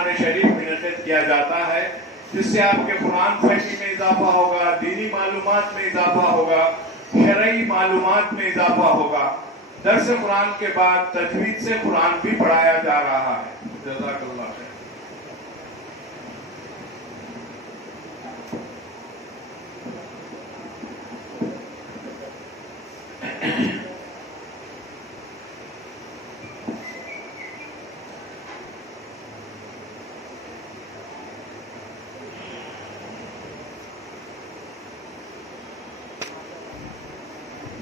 قرآن شریف منعقد کیا جاتا ہے، جس سے آپ کے قرآن فہمی میں اضافہ ہوگا، دینی معلومات میں اضافہ ہوگا، شرعی معلومات میں اضافہ ہوگا۔ درس قرآن کے بعد تجوید سے قرآن بھی پڑھایا جا رہا ہے۔ جزاک اللہ خیر۔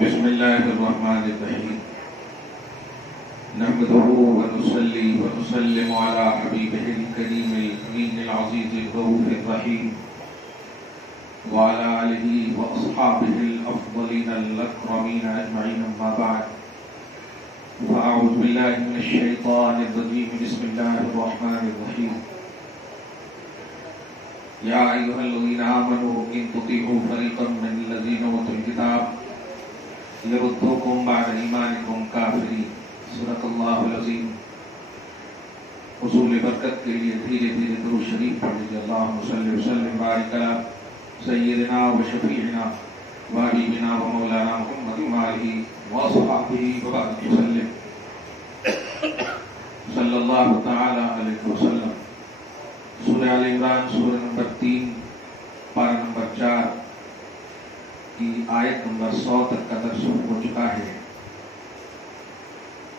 بسم اللہ الرحمن الرحیم نحمده ونصلي ونسلم على حبیبہ الکریم الامین العزیز الرؤوف الرحیم وعلى آلہ واصحابہ الافضلین الاکرمین اجمعین، اما بعد فاعوذ باللہ من الشیطان الرجیم، بسم اللہ الرحمن الرحیم۔ یا ایھا الذین آمنوا ان تطیعوا فریقا من الذین اوتوا الکتاب یردوکم بعد ایمانکم کافرین۔ صدق اللہ العظیم۔ حصول برکت کے لیے دھیرے دھیرے درود شریف پڑھ لیجیے۔ اللہم صلی وسلم بارک علی سیدنا و شفیعنا و حبیبنا و مولانا محمد وآلہ واصحابہ وبارک وسلم صلی اللہ تعالی علیہ وسلم۔ سورہ آل عمران، سورہ نمبر 3، پارہ نمبر 4 کی آیت نمبر 100 تک کا درس ہو چکا ہے۔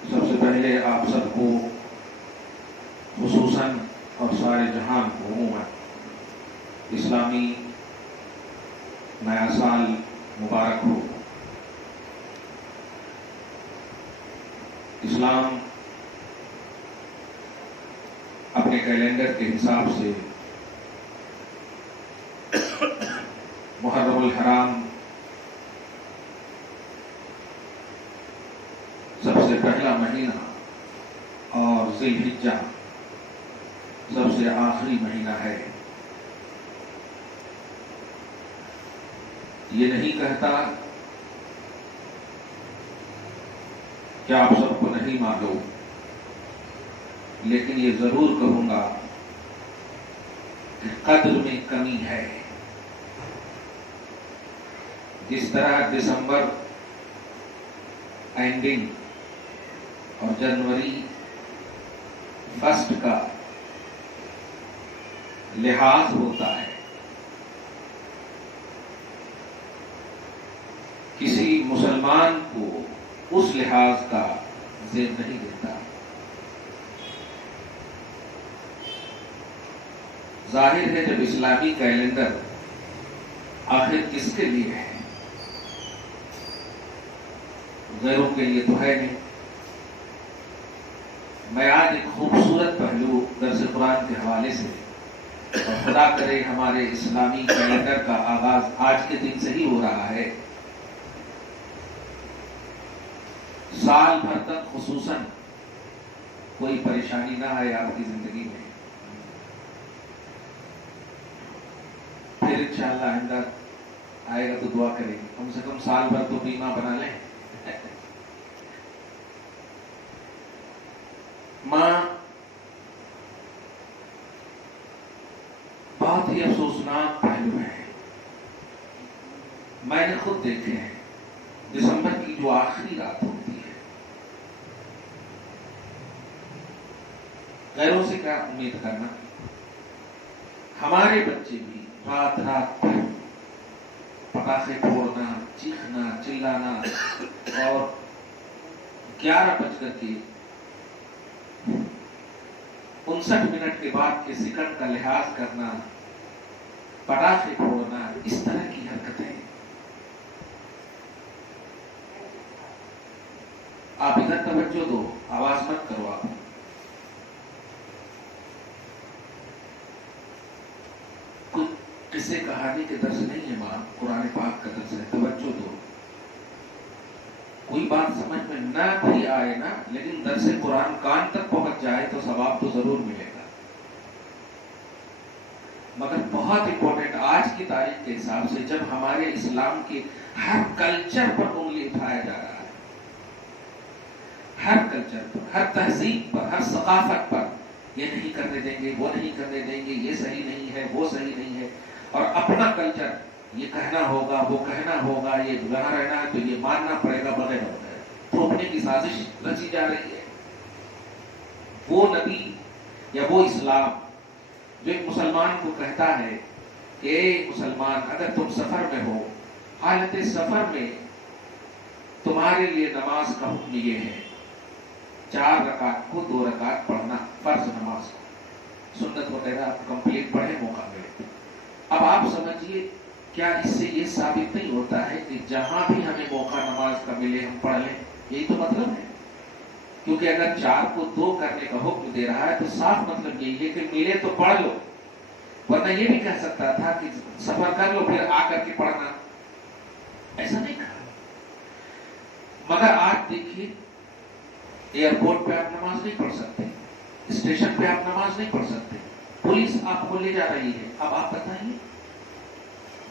سب سے پہلے آپ سب کو خصوصاً اور سارے جہان کو عموماً اسلامی نیا سال مبارک ہو۔ اسلام اپنے کیلنڈر کے حساب سے محرم الحرام سب سے پہلا مہینہ اور ذی الحجہ سب سے آخری مہینہ ہے۔ یہ نہیں کہتا کہ آپ سب کو نہیں معلوم، لیکن یہ ضرور کہوں گا کہ قدر میں کمی ہے۔ جس طرح دسمبر اینڈنگ اور جنوری فرسٹ کا لحاظ ہوتا ہے، کسی مسلمان کو اس لحاظ کا ذہن نہیں دیتا۔ ظاہر ہے جب اسلامی کیلنڈر آخر کس کے لیے ہے؟ غیروں کے لیے تو ہے نہیں۔ میں آج ایک خوبصورت پہلو درس قرآن کے حوالے سے، اور خدا کرے ہمارے اسلامی کیلنڈر کا آغاز آج کے دن سے ہی ہو رہا ہے، سال بھر تک خصوصاً کوئی پریشانی نہ آئے آپ کی زندگی میں۔ پھر انشاءاللہ آئندہ آئے گا تو دعا کریں گے، کم سے کم سال بھر تو بیمہ بنا لیں۔ ماں بہت ہی افسوسناک پہلو ہے، میں نے خود دیکھے ہیں۔ دسمبر کی جو آخری رات ہوتی ہے، غیروں سے کیا امید کرنا، ہمارے بچے بھی رات رات بھر پٹاخے پھوڑنا، چیخنا، چلانا، اور 11:59 کے بعد کے سیکنڈ کا لحاظ کرنا، پٹاخے پھوڑنا، اس طرح کی حرکتیں۔ آپ ادھر توجہ دو، آواز مت کرو۔ آپ کوئی قصے کہانی کے درس نہیں ہے ماں، قرآن پاک کا درس ہے، توجہ دو۔ کوئی بات سمجھ میں نہ بھی آئے نا، لیکن درس قرآن کان تک پہنچ جائے تو ثواب تو ضرور ملے گا۔ مگر بہت امپورٹنٹ آج کی تاریخ کے حساب سے، جب ہمارے اسلام کے ہر کلچر پر انگلی اٹھایا جا رہا ہے، ہر کلچر پر، ہر تہذیب پر، ہر ثقافت پر، یہ نہیں کرنے دیں گے، وہ نہیں کرنے دیں گے، یہ صحیح نہیں ہے، وہ صحیح نہیں ہے، اور اپنا کلچر یہ کہنا ہوگا، وہ کہنا ہوگا، یہ یہاں رہنا ہے تو یہ ماننا پڑے گا، بغیر وغیرہ تھوپنے کی سازش رچی جا رہی ہے۔ وہ نبی یا وہ اسلام جو ایک مسلمان کو کہتا ہے کہ اے مسلمان، اگر تم سفر میں ہو، حالت سفر میں تمہارے لیے نماز کا حکم یہ ہے، 4 رکعت کو 2 رکعت پڑھنا، فرض نماز کو، سنت وغیرہ کمپلیٹ پڑھے موقع ملے۔ اب آپ سمجھیے، کیا اس سے یہ ثابت نہیں ہوتا ہے کہ جہاں بھی ہمیں موقع نماز کا ملے ہم پڑھ لیں؟ یہی تو مطلب ہے، کیونکہ اگر 4 کو 2 کرنے کا حکم دے رہا ہے تو صاف مطلب یہی ہے کہ ملے تو پڑھ لو، ورنہ یہ بھی کہہ سکتا تھا کہ سفر کر لو پھر آ کر کے پڑھنا، ایسا نہیں کہا۔ مگر آج دیکھیے، ایئرپورٹ پہ آپ نماز نہیں پڑھ سکتے، اسٹیشن پہ آپ نماز نہیں پڑھ سکتے، پولیس آپ کو لے جا رہی ہے۔ اب آپ بتائیے،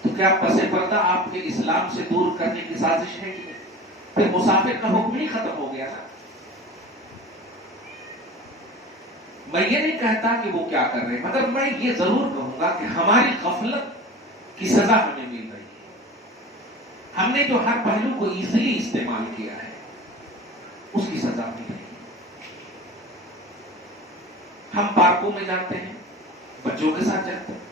تو کیا پس پردہ آپ کے اسلام سے دور کرنے کی سازش ہے کہ نہیں؟ پھر مسافر کا حکم ہی ختم ہو گیا نا۔ میں یہ نہیں کہتا کہ وہ کیا کر رہے ہیں، مگر میں یہ ضرور کہوں گا کہ ہماری غفلت کی سزا ہمیں مل رہی ہے۔ ہم نے جو ہر پہلو کو ایزیلی استعمال کیا ہے اس کی سزا مل رہی ہے۔ ہم پارکوں میں جاتے ہیں، بچوں کے ساتھ جاتے ہیں،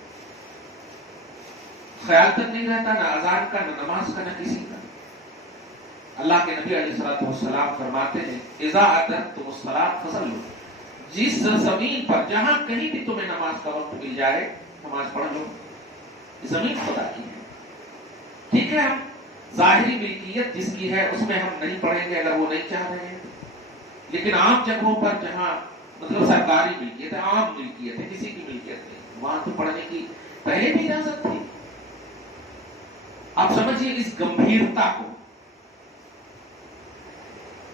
خیال تک نہیں رہتا نہ اذان کا، نہ نماز کا، نہ کسی کا۔ اللہ کے نبی علیہ الصلوۃ والسلام فرماتے ہیں اذا ادرکتم الصلاۃ فصلوا، جس زمین پر جہاں کہیں بھی تمہیں نماز کا وقت مل جائے نماز پڑھ لو، زمین خدا کی ہے۔ ٹھیک ہے، ہم ظاہری ملکیت جس کی ہے اس میں ہم نہیں پڑھیں گے اگر وہ نہیں چاہ رہے ہیں، لیکن عام جگہوں پر جہاں مطلب سرکاری ملکیت ہے، عام ملکیت ہے، کسی کی ملکیت نہیں، وہاں تو پڑھنے کی پہلے بھی اجازت تھی۔ آپ سمجھیے اس گمبھیرتا کو،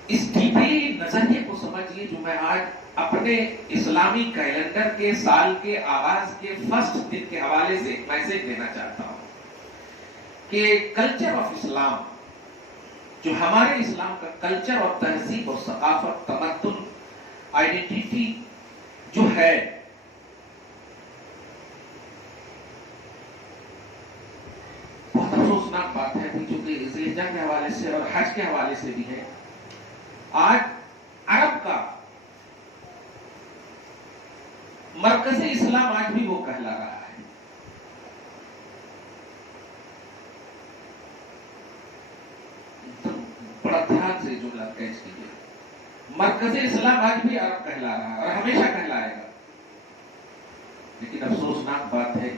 اس ڈیپلی نظریے کو سمجھیے جو میں آج اپنے اسلامی کیلنڈر کے سال کے آغاز کے فرسٹ دن کے حوالے سے ایک میسج دینا چاہتا ہوں کہ کلچر آف اسلام، جو ہمارے اسلام کا کلچر اور تہذیب اور ثقافت، تمدن، آئیڈینٹی جو ہے، بہت افسوسناک بات ہے جو کہ ذی الحجہ کے حوالے سے اور حج کے حوالے سے بھی ہے، آج عرب کا مرکز اسلام آج بھی وہ کہلا رہا ہے۔ بڑا دھیان سے جملہ کیچ کیجیے، مرکز اسلام آج بھی عرب کہلا رہا ہے اور ہمیشہ کہلائے گا، لیکن افسوسناک بات ہے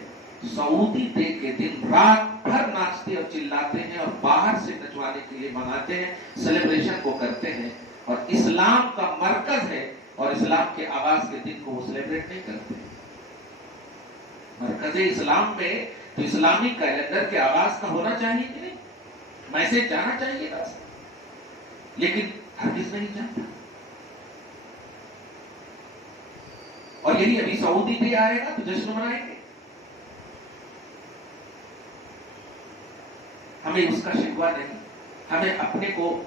سعودی ڈے کے دن رات بھر ناچتے اور چلاتے ہیں اور باہر سے نچوانے کے لیے مناتے ہیں، سیلیبریشن کو کرتے ہیں، اور اسلام کا مرکز ہے اور اسلام کے آغاز کے دن کو وہ سیلیبریٹ نہیں کرتے۔ مرکز اسلام میں تو اسلامی کیلنڈر کے آغاز کا ہونا چاہیے کہ نہیں، میسج جانا چاہیے نا، لیکن ہرگز نہیں جاتا۔ اور یہی ابھی سعودی ڈے آئے گا تو جشن منائیں گے، ہمیں اس کا شکوہ نہیں، ہمیں اپنے کو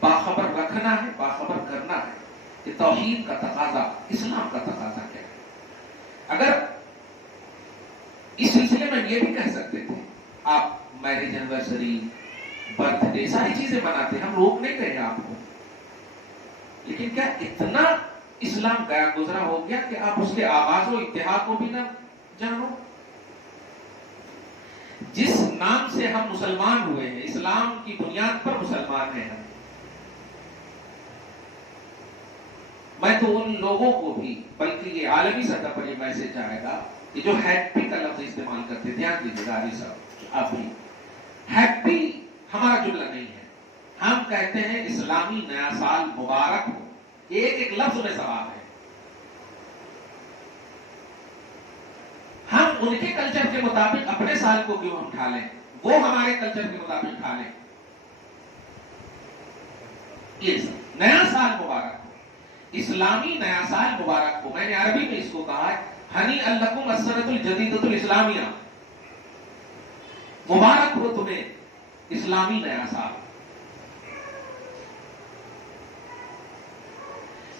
باخبر رکھنا ہے، باخبر کرنا ہے کہ توحید کا تقاضا، اسلام کا تقاضا کیا ہے۔ اگر اس سلسلے میں یہ بھی کہہ سکتے تھے آپ میرج اینیورسری، برتھ ڈے، ساری چیزیں مناتے ہیں، ہم روک نہیں رہے آپ کو، لیکن کیا اتنا اسلام گیا گزرا ہو گیا کہ آپ اس کے آغاز و انتہا کو بھی نہ جانو؟ جس نام سے ہم مسلمان ہوئے ہیں، اسلام کی بنیاد پر مسلمان ہیں ہم، میں تو ان لوگوں کو بھی، بلکہ یہ عالمی سطح پر یہ میسج آئے گا کہ جو ہیپی کا لفظ استعمال کرتے، دھیان دیجیے گا علی صاحب، آپ بھی ہیپی ہمارا جملہ نہیں ہے، ہم کہتے ہیں اسلامی نیا سال مبارک ہو، ایک ایک لفظ میں ثواب ہے۔ ہم ان کے کلچر کے مطابق اپنے سال کو کیوں ہم اٹھا لیں، وہ ہمارے کلچر کے مطابق اٹھا لیں۔ یہ نیا سال مبارک ہو، اسلامی نیا سال مبارک ہو، میں نے عربی میں اس کو کہا ہے ہنی لکم السنۃ الجدیدۃ الاسلامیہ، مبارک ہو تمہیں اسلامی نیا سال،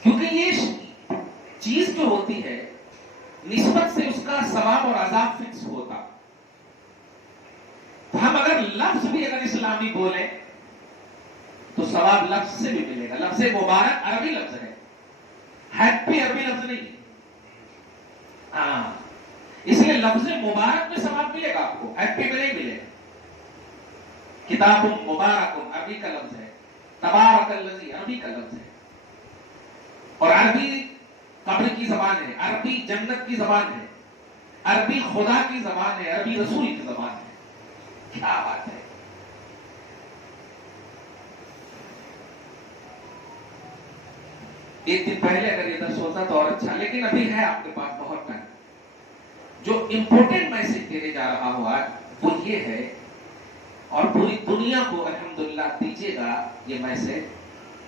کیونکہ یہ چیز جو ہوتی ہے نسبت سے اس کا ثواب اور عذاب فکس ہوتا. تو ہم اگر لفظ بھی اگر اسلامی بولیں تو ثواب لفظ سے بھی ملے گا. لفظ مبارک عربی لفظ ہے, ہیپی عربی لفظ نہیں. اس لیے لفظ مبارک میں ثواب ملے گا آپ کو, ہیپی میں نہیں ملے گا. کتاب مبارک عربی کا لفظ ہے, تبارک الذی عربی کا لفظ ہے, اور عربی قبر کی زبان ہے, عربی جنت کی زبان ہے, عربی خدا کی زبان ہے, عربی رسول کی زبان ہے. کیا بات ہے. ایک دن پہلے اگر یہ درس ہوتا تو اور اچھا, لیکن ابھی ہے آپ کے پاس بہت ٹائم. جو امپورٹنٹ میسج دینے جا رہا ہوں آج وہ یہ ہے, اور پوری دنیا کو الحمدللہ دیجیے گا یہ میسج,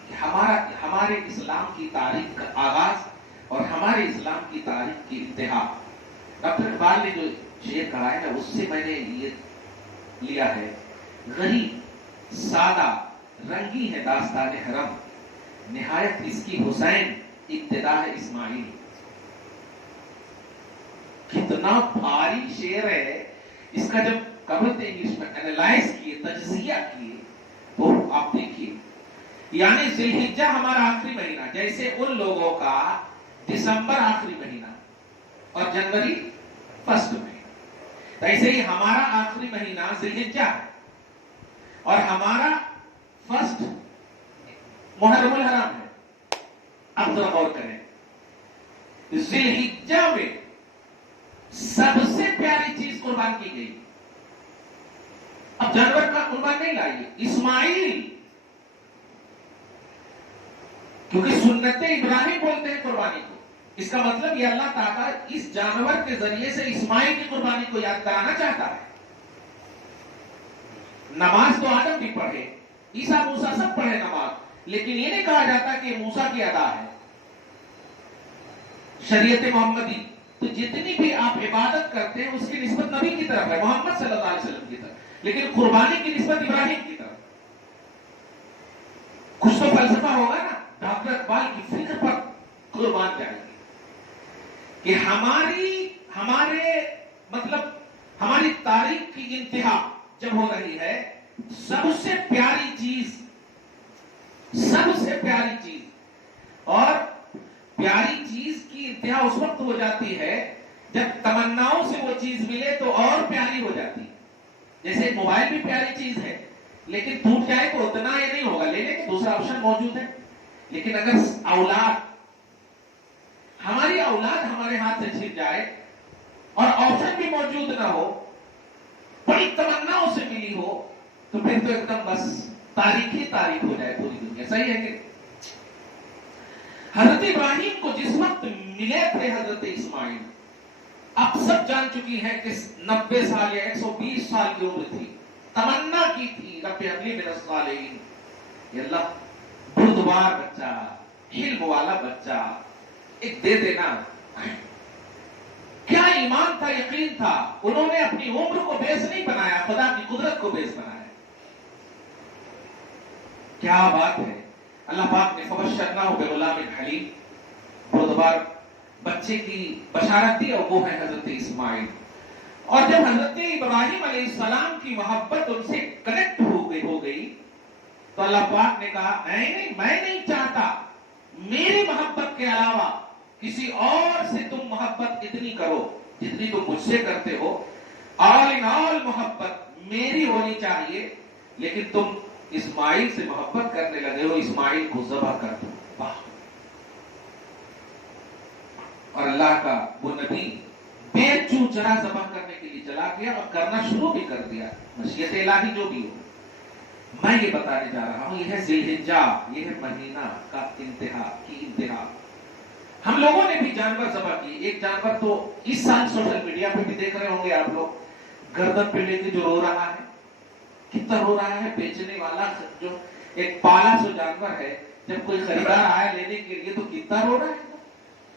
کہ ہمارے اسلام کی تاریخ کا آغاز اور ہمارے اسلام کی تاریخ کی انتہا. ڈاکٹر اقبال نے جو شعر کہا ہے نا, اس سے میں نے یہ لیا ہے. غریب سادہ رنگی ہے داستان حرم, نہایت اس کی حسین ابتدا ہے اسماعیل. کتنا بھاری شعر ہے. اس کا جب کبھی انگلش میں اینالائز کیے, تجزیہ کیے, تو آپ دیکھیے, یعنی ذی الحجہ ہمارا آخری مہینہ, جیسے ان لوگوں کا دسمبر آخری مہینہ اور جنوری فرسٹ مہینہ, ایسے ہی ہمارا آخری مہینہ ذی الحجہ ہے, اور ہمارا فرسٹ محرم الحرام ہے. اب ذرا غور کریں, ذی الحجہ میں سب سے پیاری چیز قربان کی گئی. اب جانور کا قربان نہیں لائیے, اسماعیل, کیونکہ سنت ابراہیم بولتے ہیں قربانی کو. اس کا مطلب یہ اللہ تعالیٰ اس جانور کے ذریعے سے اسماعیل کی قربانی کو یاد کرانا چاہتا ہے. نماز تو آدم بھی پڑھے, عیسیٰ موسیٰ سب پڑھے نماز, لیکن یہ نہیں کہا جاتا کہ موسیٰ کی ادا ہے. شریعت محمدی تو جتنی بھی آپ عبادت کرتے ہیں اس کی نسبت نبی کی طرف ہے, محمد صلی اللہ علیہ وسلم کی طرف, لیکن قربانی کی نسبت ابراہیم کی طرف. کچھ تو فلسفہ ہوگا نا. ڈاکٹر اقبال کی فکر پر قربان جائے گی کہ ہماری تاریخ کی انتہا جب ہو رہی ہے, سب سے پیاری چیز, اور پیاری چیز کی انتہا اس وقت ہو جاتی ہے جب تمناؤں سے وہ چیز ملے تو اور پیاری ہو جاتی. جیسے موبائل بھی پیاری چیز ہے, لیکن ٹوٹ جائے تو اتنا یہ نہیں ہوگا, لینے کا دوسرا آپشن موجود ہے. لیکن اگر ہماری اولاد ہمارے ہاتھ سے چھن جائے اور آپشن بھی موجود نہ ہو, بڑی تمناؤں سے ملی ہو, تو پھر تو ایک دم بس تاریخ ہو جائے پوری دنیا. صحیح ہے کہ حضرت ابراہیم کو جس وقت ملے تھے حضرت اسماعیل, اب سب جان چکی ہے کہ 90 سال یا 120 سال کی عمر تھی. تمنا کی تھی رب ابلی من الصالحین, یا اللہ بردبار بچہ, علم والا بچہ ایک دے دینا. کیا ایمان تھا, یقین تھا. انہوں نے اپنی عمر کو بیس نہیں بنایا, خدا کی قدرت کو بیس بنایا. کیا بات ہے. اللہ پاک نے فبشرناہ بغلام حلیم, بردبار بچے کی بشارت دی, اور وہ ہے حضرت اسماعیل. اور جب حضرت ابراہیم علیہ السلام کی محبت ان سے کنیکٹ ہو گئی تو اللہ پاک نے کہا میں نہیں چاہتا میری محبت کے علاوہ کسی اور سے تم محبت اتنی کرو جتنی تم مجھ سے کرتے ہو. آل ان آل محبت میری ہونی چاہیے, لیکن تم اسماعیل سے محبت کرنے لگے ہو, اسماعیل کو ذبح کر دو. واہ. اور اللہ کا وہ نبی بے چو چرا ذبح کرنے کے لیے چلا گیا اور کرنا شروع بھی کر دیا, مشیت الہی جو بھی ہو. میں یہ بتانے جا رہا ہوں, یہ ہے ذی الحجہ, یہ ہے مہینہ کا انتہا. ہم لوگوں نے بھی جانور ذبح کیے. ایک جانور تو اس سال سوشل میڈیا پہ بھی دیکھ رہے ہوں گے آپ لوگ, گردن پہ لے کے جو رو رہا ہے. کتنا رو رہا ہے بیچنے والا, جو ایک پالا سو جانور ہے, جب کوئی خریدار آیا لینے کے لیے تو کتنا رو رہا ہے.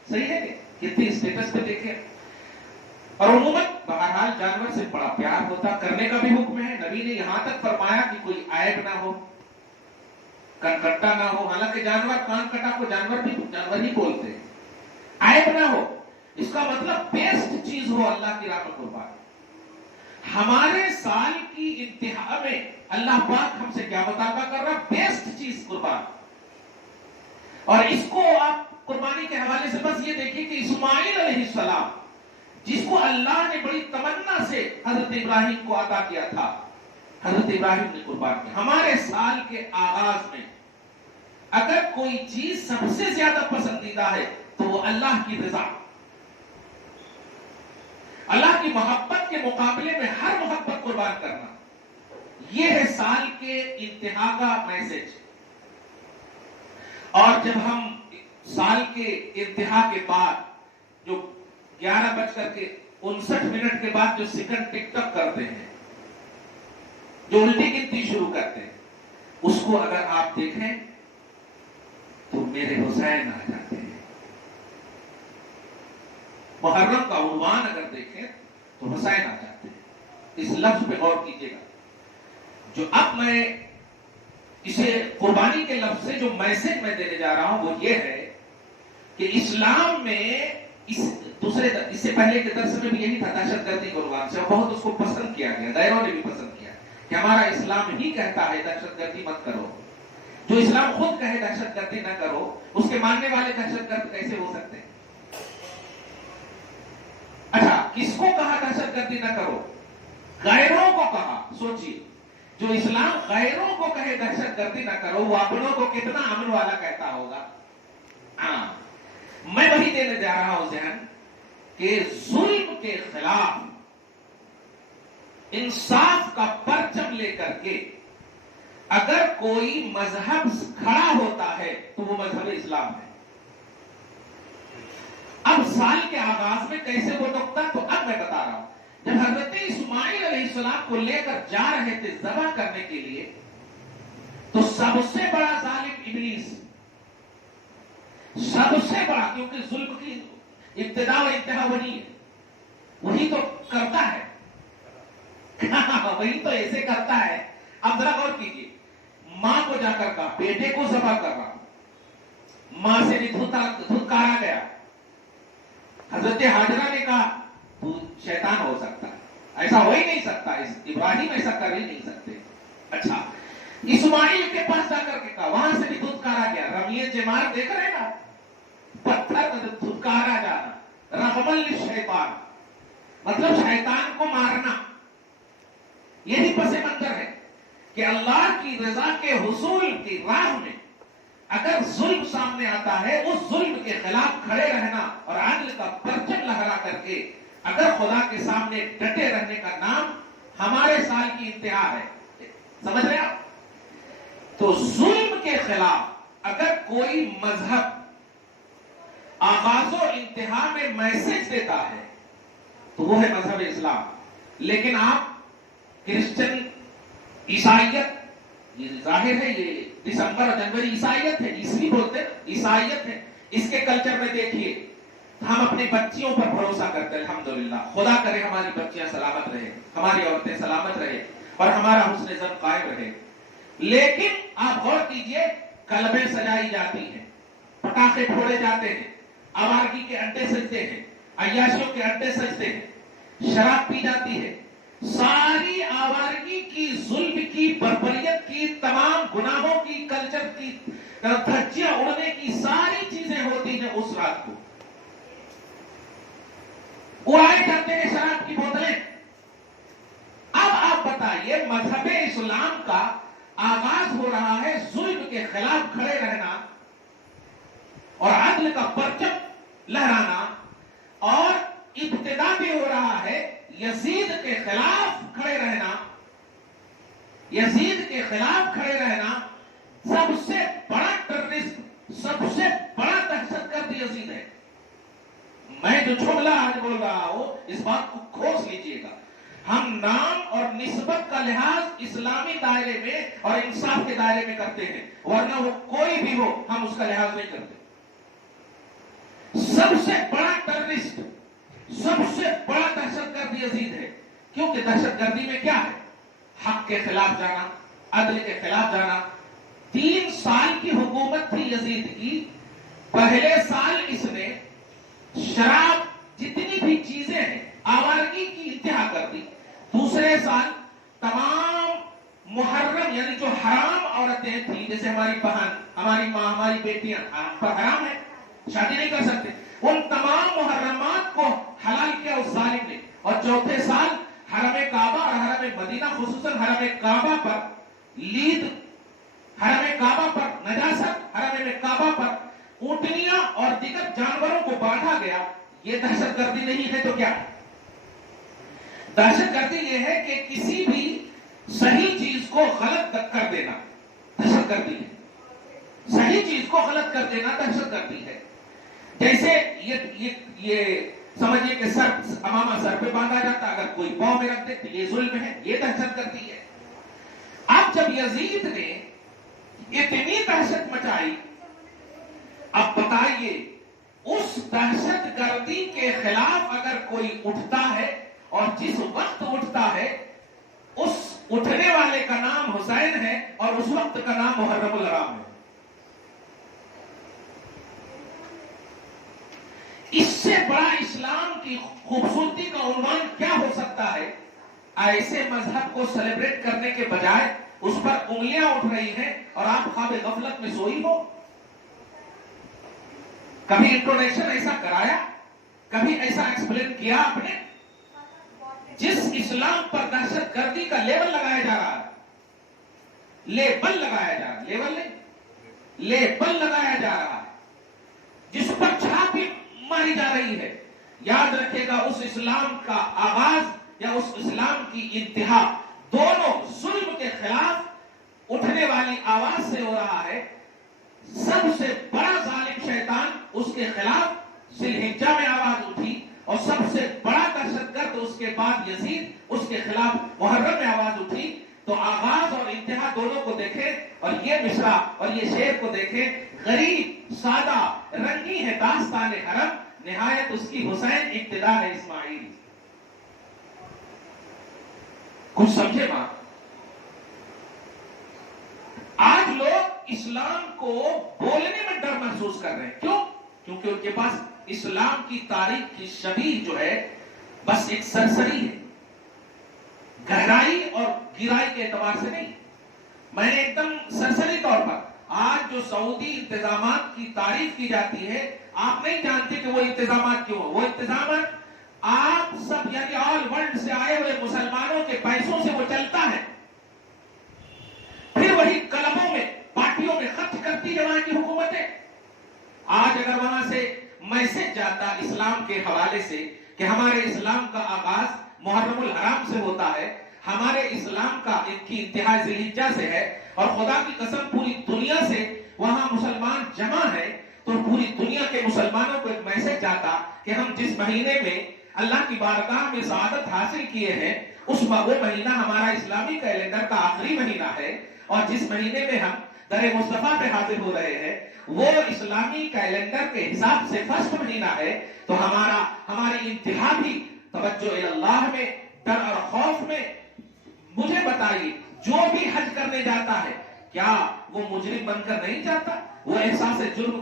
صحیح ہے کہ کتنی اسٹیٹس پہ دیکھیں. اور عموماً بہرحال جانور سے بڑا پیار ہوتا, کرنے کا بھی حکم ہے. نبی نے یہاں تک فرمایا کہ کوئی عیب نہ ہو, کنکٹا نہ ہو. حالانکہ جانور کان کٹا کو جانور ہی بولتے ہیں, عیب نہ ہو، اس کا مطلب بیسٹ چیز ہو اللہ کی راہ میں قربان۔ ہمارے سال کی انتہا میں اللہ پاک ہم سے کیا مطالبہ کر رہا؟ بیسٹ چیز قربان۔ اور اس کو آپ قربانی کے حوالے سے بس یہ دیکھیں کہ اسماعیل علیہ السلام جس کو اللہ نے بڑی تمنا سے حضرت ابراہیم کو عطا کیا تھا، حضرت ابراہیم نے قربان کیا۔ ہمارے سال کے آغاز میں اگر کوئی چیز سب سے زیادہ پسندیدہ ہے تو وہ اللہ کی رضا، اللہ کی محبت کے مقابلے میں ہر محبت قربان کرنا، یہ ہے سال کے انتہا کا میسج۔ اور جب ہم سال کے انتہا کے بعد جو 11:59 کے بعد جو سیکنڈ ٹک ٹک کرتے ہیں، جو الٹی گنتی شروع کرتے ہیں، اس کو اگر آپ دیکھیں تو میرے حسین آ جاتے ہیں۔ محرم کا عنوان اگر دیکھیں تو حسین آ جاتے ہیں۔ اس لفظ پہ غور کیجیے گا۔ جو اب میں اسے قربانی کے لفظ سے جو میسج میں دینے جا رہا ہوں وہ یہ ہے کہ اسلام میں اس سے پہلے کے درس میں بھی یہی تھا، دہشت گردی کے عنوان سے بہت اس کو پسند کیا گیا، غیروں نے بھی پسند کیا کہ ہمارا اسلام ہی کہتا ہے دہشت گردی مت کرو۔ جو اسلام خود کہے دہشت گردی نہ کرو، اس کے ماننے والے دہشت گرد کیسے ہو سکتے ہیں؟ اچھا، کس کو کہا دہشت گردی نہ کرو؟ غیروں کو کہا۔ سوچیے، جو اسلام غیروں کو کہے دہشت گردی نہ کرو، وہ اپنوں کو کتنا امن والا کہتا ہوگا۔ ہاں، میں وہی دینے جا رہا ہوں ذہن کہ ظلم کے خلاف انصاف کا پرچم لے کر کے اگر کوئی مذہب کھڑا ہوتا ہے تو وہ مذہب اسلام ہے۔ اب سال کے آغاز میں کیسے وہ نقطہ، تو اب میں بتا رہا ہوں۔ جب حضرت اسماعیل علیہ السلام کو لے کر جا رہے تھے ذبح کرنے کے لیے، تو سب سے بڑا ظالم ابلیس، سب سے بڑا، کیونکہ ظلم کی ابتدا و انتہا وہی ہے، وہی تو کرتا ہے، وہی تو ایسے کرتا ہے۔ اب ذرا غور کیجیے، ماں کو جا کر کہا بیٹے کو ذبح کر رہا، ماں سے بھی دھتکارا گیا۔ حضرت ہاجرہ نے کہا تو شیطان ہو سکتا ہے، ایسا ہو ہی نہیں سکتا، ابراہیم ایسا کر ہی نہیں سکتے۔ اچھا، اسماعیل کے پاس جا کر کے کہا، وہاں سے بھی دھتکارا گیا۔ رمیے جمار دیکھ رہے نا، پتھر دھتکارا جانا، رغما للشیطان، مطلب شیطان کو مارنا۔ یہی پس منظر ہے کہ اللہ کی رضا کے حصول کی راہ میں اگر ظلم سامنے آتا ہے، اس ظلم کے خلاف کھڑے رہنا اور عدل کا پرچم لہرا کر کے اگر خدا کے سامنے ڈٹے رہنے کا نام ہمارے سال کی انتہا ہے۔ سمجھ رہے آپ؟ تو ظلم کے خلاف اگر کوئی مذہب آغاز و انتہا میں میسج دیتا ہے تو وہ ہے مذہب اسلام۔ لیکن آپ کرسچن، عیسائیت، یہ ظاہر ہے یہ دسمبر اور جنوری عیسائیت ہے، عیسوی بولتے ہیں، عیسائیت ہے، اس کے کلچر میں دیکھیے ہم اپنی بچیوں پر بھروسہ کرتے ہیں۔ الحمدللہ، خدا کرے ہماری بچیاں سلامت رہے، ہماری عورتیں سلامت رہے اور ہمارا حسن ظن قائم رہے۔ لیکن آپ غور کیجئے، کلبیں سجائی جاتی ہیں، پٹاخے پھوڑے جاتے ہیں، آوارگی کے اڈے سجتے ہیں، عیاشیوں کے اڈے سجتے ہیں، شراب پی جاتی ہے، ساری آوارگی کی، ظلم کی، بربریت کی، تمام گناہوں کی، کلچر کی دھجیاں اڑنے کی ساری چیزیں ہوتی ہیں اس رات کو۔ اڑائے جاتے ہیں شراب کی بوتلیں۔ اب آپ بتائیے، مذہب اسلام کا آغاز ہو رہا ہے ظلم کے خلاف کھڑے رہنا اور عدل کا پرچم لہرانا، اور ابتدا بھی ہو رہا ہے یزید کے خلاف کھڑے رہنا۔ یزید کے خلاف کھڑے رہنا، سب سے بڑا ٹیررسٹ، سب سے بڑا دہشت گرد یزید ہے۔ میں جو جملہ آج بول رہا ہوں اس بات کو کھوس لیجئے گا۔ ہم نام اور نسبت کا لحاظ اسلامی دائرے میں اور انصاف کے دائرے میں کرتے ہیں، ورنہ وہ کوئی بھی ہو ہم اس کا لحاظ نہیں کرتے۔ سب سے بڑا ٹیررسٹ، سب سے بڑا دہشت گرد یزید ہے، کیونکہ دہشت گردی میں کیا ہے؟ حق کے خلاف جانا، عدل کے خلاف جانا۔ 3 سال کی حکومت تھی یزید کی، پہلے سال اس نے شراب جتنی بھی چیزیں ہیں آوارگی کی انتہا کر دی. دوسرے سال تمام محرم یعنی جو حرام عورتیں تھیں، جیسے ہماری بہن، ہماری ماں، ہماری بیٹیاں پر حرام ہے، شادی نہیں کر سکتے، ان تمام محرمات کو حلال کیا اس ظالم نے. اور چوتھے سال حرم کعبہ اور حرم مدینہ، خصوصاً حرم کعبہ پر لید، حرم کعبہ پر نجاست، حرم کعبہ پر اونٹنیاں اور دیگر جانوروں کو باندھا گیا. یہ دہشت گردی نہیں ہے تو کیا ہے؟ دہشت گردی یہ ہے کہ کسی بھی صحیح چیز کو غلط کر دینا دہشت گردی ہے. صحیح چیز کو غلط کر دینا دہشت گردی ہے. جیسے یہ سمجھیے کہ امامہ سر پہ باندھا جاتا، اگر کوئی پاؤں میں رکھ دے تو یہ ظلم ہے، یہ دہشت گردی ہے. اب جب یزید نے اتنی دہشت مچائی، اب بتائیے اس دہشت گردی کے خلاف اگر کوئی اٹھتا ہے، اور جس وقت اٹھتا ہے اس اٹھنے والے کا نام حسین ہے اور اس وقت کا نام محرم الحرام ہے. اس سے بڑا اسلام کی خوبصورتی کا عنوان کیا ہو سکتا ہے؟ ایسے مذہب کو سیلیبریٹ کرنے کے بجائے اس پر انگلیاں اٹھ رہی ہیں اور آپ خواب غفلت میں سوئی ہو. کبھی انٹروڈکشن ایسا کرایا؟ کبھی ایسا ایکسپلین کیا آپ نے؟ جس اسلام پر دہشت گردی کا لیبل لگایا جا رہا ہے، لیبل لگایا جا رہا ہے، لیبل نہیں، لیبل لگایا جا رہا ہے، جس پر چھاپی ماری جا رہی ہے، یاد رکھے گا اس اسلام کا آغاز یا اس اسلام کی انتہا دونوں ظلم کے خلاف اٹھنے والی آواز سے ہو رہا ہے. سب سے بڑا ظالم شیطان، اس کے خلاف ذی الحجہ میں آواز اٹھی، اور سب سے بڑا دہشت گرد اس کے بعد یزید، اس کے خلاف محرم میں آواز اٹھی. تو آغاز اور انتہا دونوں کو دیکھیں، اور یہ مصرع اور یہ شعر کو دیکھیں. غریب، سادہ، رنگی ہے داستان حرم، نہایت اس کی حسین، ابتدا ہے اسماعیل. کچھ سمجھے ماں؟ آج لوگ اسلام کو بولنے میں ڈر محسوس کر رہے ہیں. کیوں؟ کیونکہ ان کے پاس اسلام کی تاریخ کی شبیہ جو ہے بس ایک سرسری ہے، گہرائی اور گہرائی کے اعتبار سے نہیں. میں نے ایک دم سرسری طور پر، آج جو سعودی انتظامات کی تعریف کی جاتی ہے، آپ نہیں جانتے کہ وہ انتظامات کیوں ہیں. وہ انتظامات آپ سب یعنی آل ورلڈ سے آئے ہوئے مسلمانوں کے پیسوں سے وہ چلتا ہے. پھر وہی کلبوں میں، پارٹیوں میں خرچ کرتی ہے وہاں کی حکومتیں. آج اگر وہاں سے میسج جاتا اسلام کے حوالے سے کہ ہمارے اسلام کا آغاز محرم الحرام سے ہوتا ہے، ہمارے اسلام کا ایک کی انتہا ذی الحجہ سے ہے، اور خدا کی قسم پوری دنیا سے وہاں مسلمان جمع ہے، تو پوری دنیا کے مسلمانوں کو ایک میسج جاتا کہ ہم جس مہینے میں اللہ کی بارگاہ میں سعادت حاصل کیے ہیں، وہ مہینہ ہمارا اسلامی کیلنڈر کا آخری مہینہ ہے، اور جس مہینے میں ہم در مصطفیٰ پہ حاضر ہو رہے ہیں وہ اسلامی کیلنڈر کے حساب سے فرسٹ مہینہ ہے. تو ہماری انتہا بھی توجہ اللہ میں، ڈر اور خوف میں. مجھے بتائیے، جو بھی حج کرنے جاتا ہے کیا وہ مجرم بن کر نہیں جاتا؟ وہ احساس جرم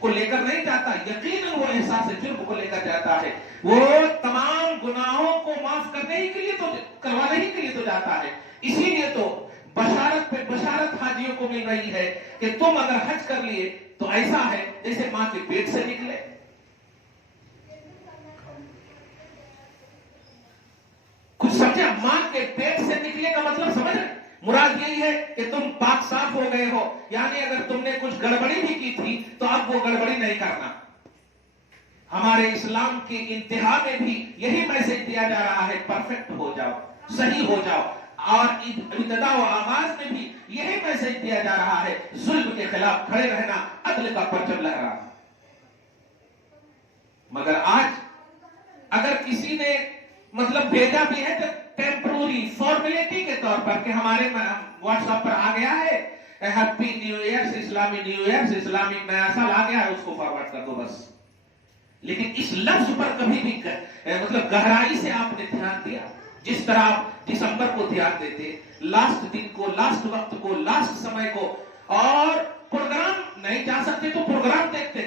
کو لے کر نہیں جاتا؟ یقیناً وہ احساس جرم کو لے کر جاتا ہے. وہ تمام گناہوں کو معاف کرنے ہی کے لیے تو، کروانے ہی کے لیے تو جاتا ہے. اسی لیے تو بشارت پہ بشارت حاجیوں کو مل رہی ہے کہ تم اگر حج کر لیے تو ایسا ہے جیسے ماں کے پیٹ سے نکلے. کچھ سمجھا؟ ماں کے پیٹ سے نکلے کا مطلب سمجھ رہے؟ مراد یہی ہے کہ تم پاک صاف ہو گئے ہو، یعنی اگر تم نے کچھ گڑبڑی بھی کی تھی تو اب وہ گڑبڑی نہیں کرنا. ہمارے اسلام کی انتہا میں بھی یہی میسج دیا جا رہا ہے، پرفیکٹ ہو جاؤ، صحیح ہو جاؤ. اور ابتدا و آغاز میں بھی یہی میسج دیا جا رہا ہے، ظلم کے خلاف کھڑے رہنا، عدل کا پرچم لہرانا. مگر آج اگر کسی نے مطلب بھیجا بھی ہے تو ٹیمپروری فارمیلٹی کے طور پر کہ ہمارے واٹس ایپ پر آ گیا ہے ہیپی نیو ایئر، اسلامی نیو ایئر، اسلامی نیا سال آ گیا ہے، اس کو فارورڈ کر دو بس. لیکن اس لفظ پر کبھی بھی مطلب گہرائی سے آپ نے دھیان دیا؟ جس طرح آپ دسمبر کو دھیان دیتے، لاسٹ دن کو، لاسٹ وقت کو، لاسٹ سمے کو، اور پروگرام نہیں جا سکتے تو پروگرام دیکھتے.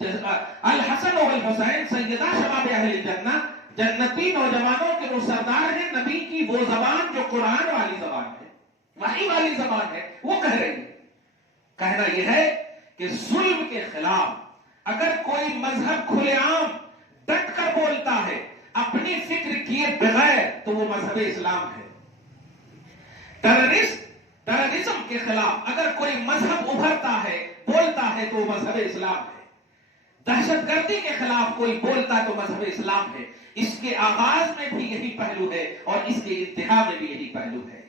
الحسن والحسین سیدہ شباب اہل جنہ، جنتی نوجوانوں کے وہ سردار ہیں، نبی کی وہ زبان جو قرآن والی زبان ہے، وحی والی زبان ہے، وہ کہہ رہی ہے۔ کہنا یہ ہے کہ ظلم کے خلاف اگر کوئی مذہب کھلے عام ڈٹ کر بولتا ہے اپنی فکر کیے بغیر تو وہ مذہب اسلام ہے۔ ٹیررزم کے خلاف اگر کوئی مذہب ابھرتا ہے بولتا ہے تو وہ مذہب اسلام ہے۔ دہشت گردی کے خلاف کوئی بولتا تو مذہب اسلام ہے۔ اس کے آغاز میں بھی یہی پہلو ہے اور اس کے انتہا میں بھی یہی پہلو ہے۔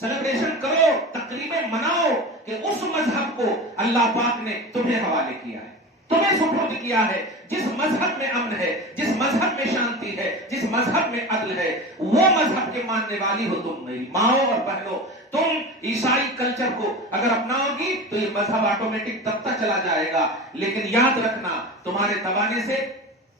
سیلیبریشن کرو، تقریبیں مناؤ کہ اس مذہب کو اللہ پاک نے تمہیں حوالے کیا ہے، تمہیں سپرد کیا ہے۔ جس مذہب میں امن ہے، جس مذہب میں شانتی ہے، جس مذہب میں عدل ہے، وہ مذہب کے ماننے والی ہو تم، میری ماؤں اور بہنوں۔ تم عیسائی کلچر کو اگر اپناؤ گی تو یہ مذہب آٹومیٹک دبتا چلا جائے گا، لیکن یاد رکھنا تمہارے دبانے سے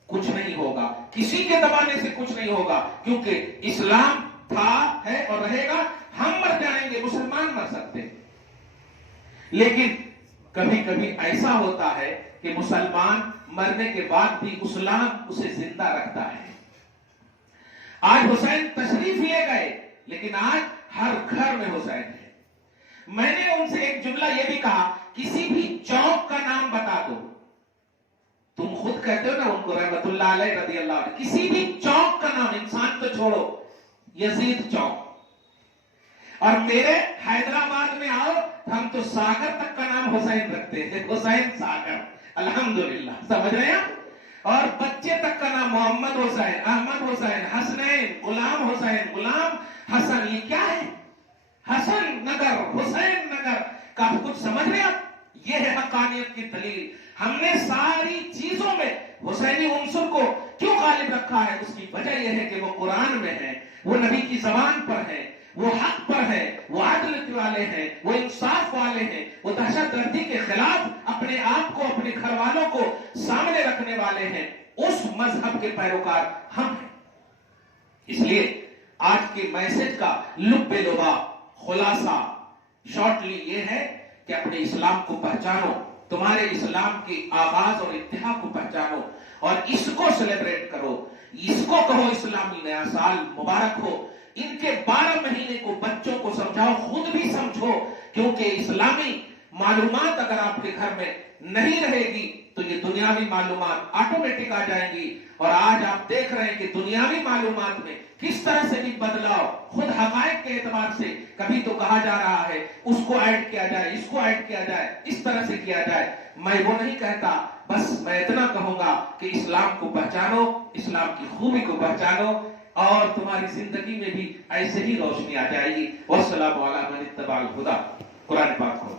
کچھ نہیں ہوگا، کسی کے دبانے سے کچھ نہیں ہوگا، کیونکہ اسلام تھا، ہے اور رہے گا۔ ہم مر جائیں گے، مسلمان مر سکتے ہیں، لیکن کبھی کبھی ایسا ہوتا ہے کہ مسلمان مرنے کے بعد بھی اسلام اسے زندہ رکھتا ہے۔ آج حسین تشریف لے گئے، لیکن آج ہر گھر میں حسین ہے۔ میں نے ان سے ایک جملہ یہ بھی کہا، کسی بھی چوک کا نام بتا دو، تم خود کہتے ہو نا ان کو رحمت اللہ علیہ رضی اللہ عنہ، کسی بھی چوک کا نام، انسان تو چھوڑو، یزید چوک، اور میرے حیدرآباد میں آؤ، ہم تو ساگر تک کا نام حسین رکھتے ہیں، حسین ساگر، الحمدللہ، سمجھ رہے ہیں؟ اور بچے تک کا نام محمد حسین، احمد حسین، حسنین، غلام حسین، غلام حسن، یہ کیا ہے؟ حسن نگر، حسین نگر کا کچھ سمجھ رہے آپ؟ یہ ہے حقانیت کی دلیل۔ ہم نے ساری چیزوں میں حسینی عنصر کو کیوں غالب رکھا ہے؟ اس کی وجہ یہ ہے کہ وہ قرآن میں ہے، وہ نبی کی زبان پر ہے، وہ حق پر ہے، وہ عدل والے ہیں، وہ انصاف والے ہیں، وہ دہشت گردی کے خلاف اپنے آپ کو، اپنے گھر والوں کو سامنے رکھنے والے ہیں۔ اس مذہب کے پیروکار ہم ہیں۔ اس لیے آج کے میسج کا لب لبا، خلاصہ، شارٹلی یہ ہے کہ اپنے اسلام کو پہچانو، تمہارے اسلام کے آغاز اور انتہا کو پہچانو اور اس کو سیلیبریٹ کرو، اس کو کہو اسلامی نیا سال مبارک ہو۔ ان کے 12 مہینے کو بچوں کو سمجھاؤ، خود بھی سمجھو، کیونکہ اسلامی معلومات اگر آپ کے گھر میں نہیں رہے گی تو یہ دنیاوی معلومات آٹومیٹک آ جائیں گی۔ اور آج آپ دیکھ رہے ہیں کہ دنیاوی معلومات میں کس طرح سے بھی بدلاؤ، خود حقائق کے اعتبار سے کبھی تو کہا جا رہا ہے اس کو ایڈ کیا جائے، اس کو ایڈ کیا جائے، اس طرح سے کیا جائے۔ میں وہ نہیں کہتا، بس میں اتنا کہوں گا کہ اسلام کو پہچانو، اسلام کی خوبی کو پہچانو، اور تمہاری زندگی میں بھی ایسے ہی روشنی آ جائے گی۔ والسلام علی من اتبع الہدی۔ قرآن پاک کو